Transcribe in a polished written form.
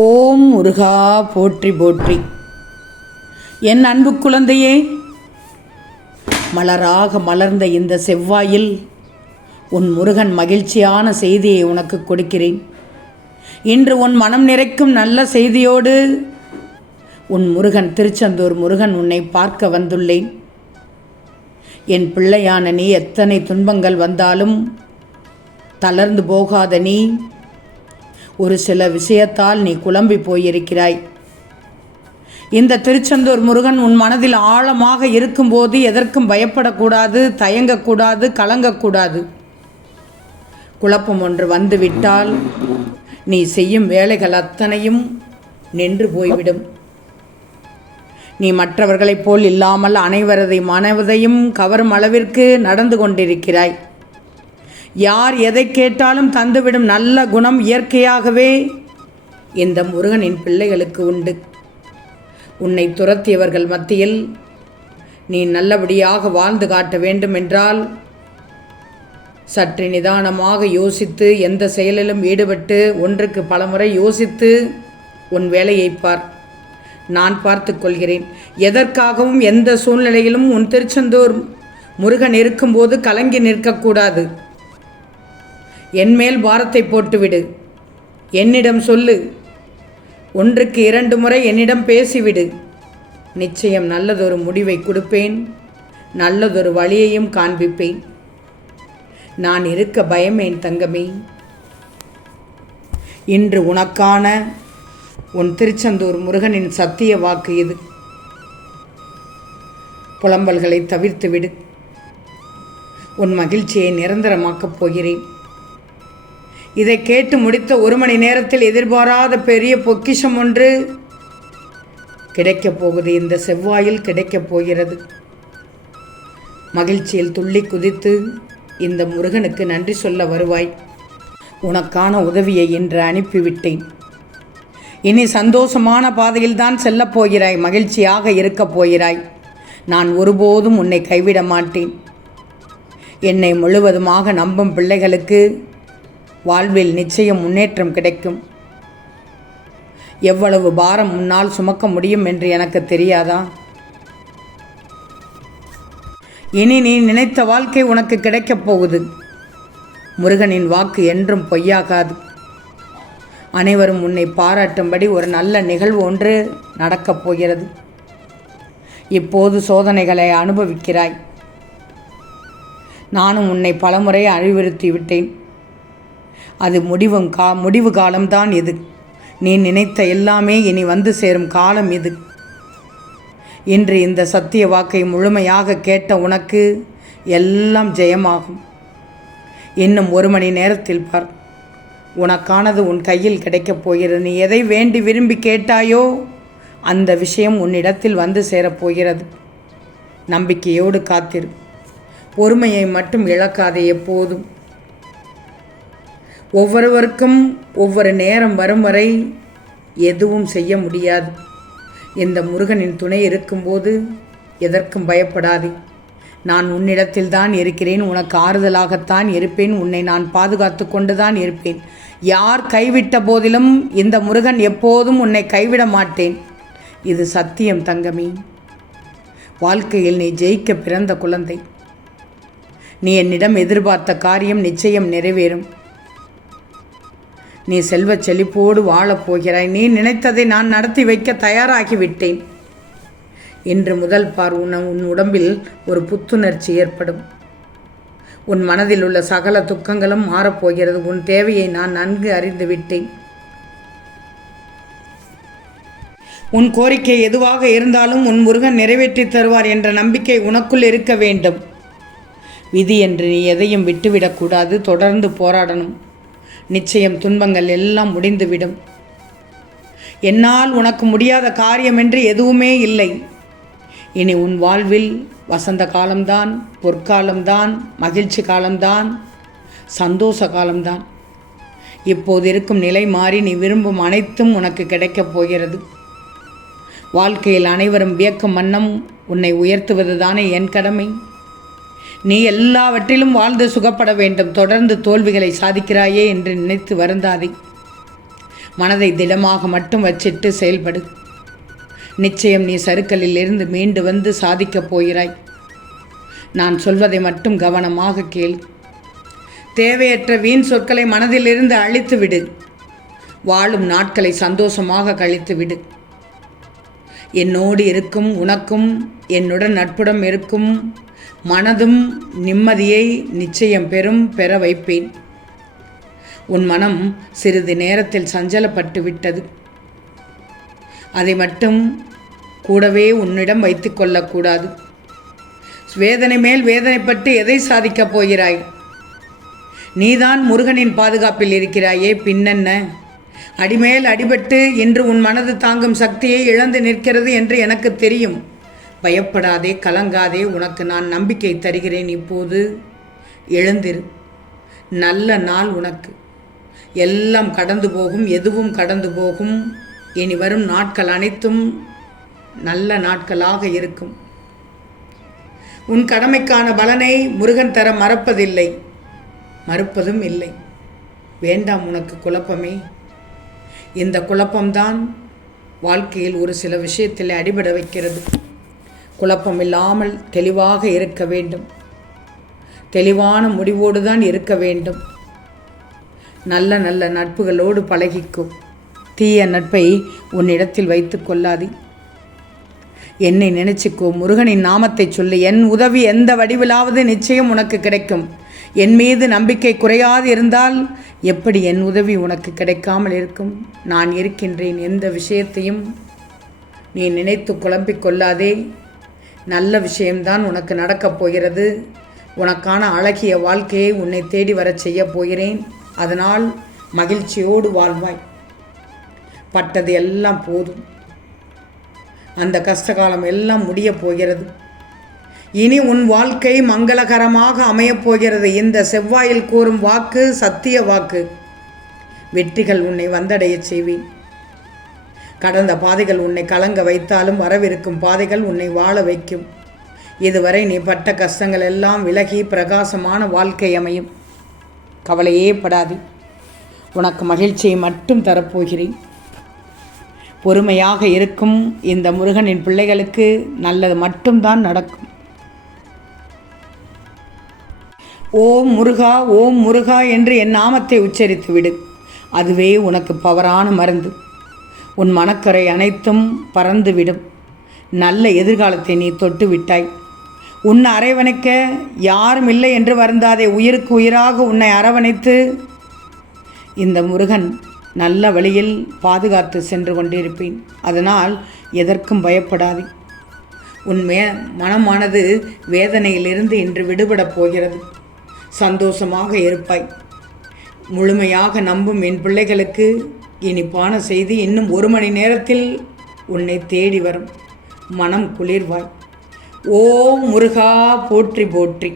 ஓம் முருகா போற்றி போற்றி. என் அன்பு குழந்தையே, மலராக மலர்ந்த இந்த செவ்வாயில் உன் முருகன் மகிழ்ச்சியான செய்தியை உனக்கு கொடுக்கிறேன். இன்று உன் மனம் நிறைக்கும் நல்ல செய்தியோடு உன் முருகன் திருச்செந்தூர் முருகன் உன்னை பார்க்க வந்துள்ளேன். என் பிள்ளையான நீ எத்தனை துன்பங்கள் வந்தாலும் தளர்ந்து போகாத நீ ஒரு சில விஷயத்தால் நீ குழம்பி போயிருக்கிறாய். இந்த திருச்செந்தூர் முருகன் உன் மனதில் ஆழமாக இருக்கும்போது எதற்கும் பயப்படக்கூடாது, தயங்கக்கூடாது, கலங்கக்கூடாது. குழப்பம் ஒன்று வந்துவிட்டால் நீ செய்யும் வேலைகள் அத்தனையும் நின்று போய்விடும். நீ மற்றவர்களைப் போல் இல்லாமல் அனைவரதை மனதையும் கவரும் அளவிற்கு நடந்து கொண்டிருக்கிறாய். யார் எதை கேட்டாலும் தந்துவிடும் நல்ல குணம் இயற்கையாகவே இந்த முருகனின் பிள்ளைகளுக்கு உண்டு. உன்னை துரத்தியவர்கள் மத்தியில் நீ நல்லபடியாக வாழ்ந்து காட்ட வேண்டும் என்றால் சற்று நிதானமாக யோசித்து, எந்த செயலிலும் ஈடுபட்டு ஒன்றுக்கு பலமுறை யோசித்து உன் வேலையை பார். நான் பார்த்து கொள்கிறேன். எதற்காகவும் எந்த சூழ்நிலையிலும் உன் திருச்செந்தூர் முருகன் இருக்கும்போது கலங்கி நிற்கக்கூடாது. என்மேல் பாரத்தை போட்டுவிடு. என்னிடம் சொல்லு. ஒன்றுக்கு 2 முறை என்னிடம் பேசிவிடு. நிச்சயம் நல்லதொரு முடிவை கொடுப்பேன். நல்லதொரு வழியையும் காண்பிப்பேன். நான் இருக்க பயமேன் தங்கமே. இன்று உனக்கான உன் திருச்செந்தூர் முருகனின் சத்திய வாக்கு இது. புலம்பல்களை தவிர்த்துவிடு. உன் மகிழ்ச்சியை நிரந்தரமாக்கப் போகிறேன். இதை கேட்டு முடித்த 1 மணி நேரத்தில் எதிர்பாராத பெரிய பொக்கிஷம் ஒன்று கிடைக்கப் போகுது. இந்த செவ்வாயில் கிடைக்கப் போகிறது. மகிழ்ச்சியில் துள்ளி குதித்து இந்த முருகனுக்கு நன்றி சொல்ல வருவாய். உனக்கான உதவியை இன்று அனுப்பிவிட்டேன். இனி சந்தோஷமான பாதையில் தான் செல்லப் போகிறாய். மகிழ்ச்சியாக இருக்கப் போகிறாய். நான் ஒருபோதும் உன்னை கைவிட மாட்டேன். என்னை முழுவதுமாக நம்பும் பிள்ளைகளுக்கு வாழ்வில் நிச்சயம் முன்னேற்றம் கிடைக்கும். எவ்வளவு பாரம் முன்னால் சுமக்க முடியும் என்று எனக்கு தெரியாதா? இனி நீ நினைத்த வாழ்க்கை உனக்கு கிடைக்கப் போகுது. முருகனின் வாக்கு என்றும் பொய்யாகாது. அனைவரும் உன்னை பாராட்டும்படி ஒரு நல்ல நிகழ்வு ஒன்று நடக்கப் போகிறது. இப்போது சோதனைகளை அனுபவிக்கிறாய். நானும் உன்னை பலமுறை அறிவுறுத்தி விட்டேன். அது முடிவு காலம்தான் இது. நீ நினைத்த எல்லாமே இனி வந்து சேரும் காலம் இது. இன்று இந்த சத்திய வாக்கை முழுமையாக கேட்ட உனக்கு எல்லாம் ஜெயமாகும். இன்னும் 1 மணி நேரத்தில் பார், உனக்கானது உன் கையில் கிடைக்கப் போகிறது. நீ எதை வேண்டி விரும்பி கேட்டாயோ அந்த விஷயம் உன்னிடத்தில் வந்து சேரப்போகிறது. நம்பிக்கையோடு காத்திரு. பொறுமையை மட்டும் இழக்காதே எப்போதும். ஒவ்வொருவருக்கும் ஒவ்வொரு நேரம் வரும் வரை எதுவும் செய்ய முடியாது. இந்த முருகனின் துணை இருக்கும்போது எதற்கும் பயப்படாதே. நான் உன்னிடத்தில் தான் இருக்கிறேன். உனக்கு ஆறுதலாகத்தான் இருப்பேன். உன்னை நான் பாதுகாத்து கொண்டு தான் இருப்பேன். யார் கைவிட்ட போதிலும் இந்த முருகன் எப்போதும் உன்னை கைவிட மாட்டேன். இது சத்தியம் தங்கமே. வாழ்க்கையில் நீ ஜெயிக்க பிறந்த குழந்தை. நீ என்னிடம் எதிர்பார்த்த காரியம் நிச்சயம் நிறைவேறும். நீ செல்வச் செழிப்போடு வாழப்போகிறாய். நீ நினைத்ததை நான் நடத்தி வைக்க தயாராகிவிட்டேன். இன்று முதல் பார், உன் உடம்பில் ஒரு புத்துணர்ச்சி ஏற்படும். உன் மனதில் உள்ள சகல துக்கங்களும் மாறப்போகிறது. உன் தேவையை நான் நன்கு அறிந்து விட்டேன். உன் கோரிக்கை எதுவாக இருந்தாலும் உன் முருகன் நிறைவேற்றி தருவார் என்ற நம்பிக்கை உனக்குள் இருக்க வேண்டும். விதி என்று நீ எதையும் விட்டுவிடக்கூடாது. தொடர்ந்து போராடணும். நிச்சயம் துன்பங்கள் எல்லாம் முடிந்துவிடும். என்னால் உனக்கு முடியாத காரியம் என்று எதுவுமே இல்லை. இனி உன் வாழ்வில் வசந்த காலம்தான், பொற்காலம்தான், மகிழ்ச்சி காலம்தான், சந்தோஷ காலம்தான். இப்போது இருக்கும் நிலை மாறி நீ விரும்பும் அனைத்தும் உனக்கு கிடைக்கப் போகிறது. வாழ்க்கையில் அனைவரும் வியக்கும் வண்ணம் உன்னை உயர்த்துவதுதானே என் கடமை. நீ எல்லாவற்றிலும் வாழ்ந்து சுகப்பட வேண்டும். தொடர்ந்து தோல்விகளை சாதிக்கிறாயே என்று நினைத்து வருந்தாதே. மனதை திடமாக மட்டும் வச்சிட்டு செயல்படு. நிச்சயம் நீ சறுக்கலில் இருந்து மீண்டு வந்து சாதிக்கப் போகிறாய். நான் சொல்வதை மட்டும் கவனமாக கேள். தேவையற்ற வீண் சொற்களை மனதிலிருந்து அழித்து விடு. வாழும் நாட்களை சந்தோஷமாக கழித்து விடு. என்னோடு இருக்கும் உனக்கும் என்னுடன் நட்புடன் இருக்கும் மனதும் நிம்மதியை நிச்சயம் பெற வைப்பேன். உன் மனம் சிறிது நேரத்தில் சஞ்சலப்பட்டு விட்டது. அதை மட்டும் கூடவே உன்னிடம் வைத்து கொள்ளக்கூடாது. வேதனை மேல் வேதனைப்பட்டு எதை சாதிக்கப் போகிறாய்? நீதான் முருகனின் பாதுகாப்பில் இருக்கிறாயே, பின்னென்ன? அடிமேல் அடிபட்டு இன்று உன் மனது தாங்கும் சக்தியை இழந்து நிற்கிறது என்று எனக்கு தெரியும். பயப்படாதே, கலங்காதே. உனக்கு நான் நம்பிக்கை தருகிறேன். இப்போது எழுந்திரு. நல்ல நாள் உனக்கு. எல்லாம் கடந்து போகும், எதுவும் கடந்து போகும். இனி வரும் நாட்கள் அனைத்தும் நல்ல நாட்களாக இருக்கும். உன் கடமைக்கான பலனை முருகன் தர மறுப்பதும் இல்லை. வேண்டாம் உனக்கு குழப்பமே. இந்த குழப்பம்தான் வாழ்க்கையில் ஒரு சில விஷயத்தில் அடிபட வைக்கிறது. குழப்பம் இல்லாமல் தெளிவாக இருக்க வேண்டும். தெளிவான முடிவோடு தான் இருக்க வேண்டும். நல்ல நல்ல நட்புகளோடு பழகிக்கும். தீய நட்பை உன்னிடத்தில் வைத்து கொள்ளாதே. என்னை நினைச்சுக்கோ. முருகனின் நாமத்தை சொல்லு. என் உதவி எந்த வடிவிலாவது நிச்சயம் உனக்கு கிடைக்கும். என் மீது நம்பிக்கை குறையாது இருந்தால் எப்படி என் உதவி உனக்கு கிடைக்காமல் இருக்கும்? நான் இருக்கின்றேன். எந்த விஷயத்தையும் நீ நினைத்து குழம்பிக் கொள்ளாதே. நல்ல விஷயம்தான் உனக்கு நடக்கப் போகிறது. உனக்கான அழகிய வாழ்க்கையை உன்னை தேடி வரச் செய்ய போகிறேன். அதனால் மகிழ்ச்சியோடு வாழ்வாய். பட்டது எல்லாம் போதும். அந்த கஷ்டகாலம் எல்லாம் முடியப் போகிறது. இனி உன் வாழ்க்கை மங்களகரமாக அமையப் போகிறது. இந்த செவ்வாயில் கூறும் வாக்கு சத்திய வாக்கு. வெற்றிகள் உன்னை வந்தடைய செய்வேன். கடந்த பாதைகள் உன்னை கலங்க வைத்தாலும் வரவிருக்கும் பாதைகள் உன்னை வாழ வைக்கும். இதுவரை நீ பட்ட கஷ்டங்கள் எல்லாம் விலகி பிரகாசமான வாழ்க்கை அமையும். கவலையே படாது. உனக்கு மகிழ்ச்சியை மட்டும் தரப்போகிறேன். பொறுமையாக இருக்கும் இந்த முருகனின் பிள்ளைகளுக்கு நல்லது மட்டும்தான் நடக்கும். ஓம் முருகா, ஓம் முருகா என்று என் நாமத்தை உச்சரித்து விடு. அதுவே உனக்கு பவரான மருந்து. உன் மனக்கரை அனைத்தும் பறந்துவிடும். நல்ல எதிர்காலத்தை நீ தொட்டு விட்டாய். உன்னை அரவணைக்க யாரும் இல்லை என்று வருந்தாதே. உயிருக்கு உயிராக உன்னை அரவணைத்து இந்த முருகன் நல்ல வழியில் பாதுகாத்து சென்று கொண்டிருப்பேன். அதனால் எதற்கும் பயப்படாதே. உன் மனமானது வேதனையிலிருந்து இன்று விடுபடப் போகிறது. சந்தோஷமாக இருப்பாய். முழுமையாக நம்பும் என் பிள்ளைகளுக்கு இனிப்பான செய்தி இன்னும் 1 மணி நேரத்தில் உன்னை தேடி வரும். மனம் குளிர்வாய். ஓம் முருகா போற்றி போற்றி.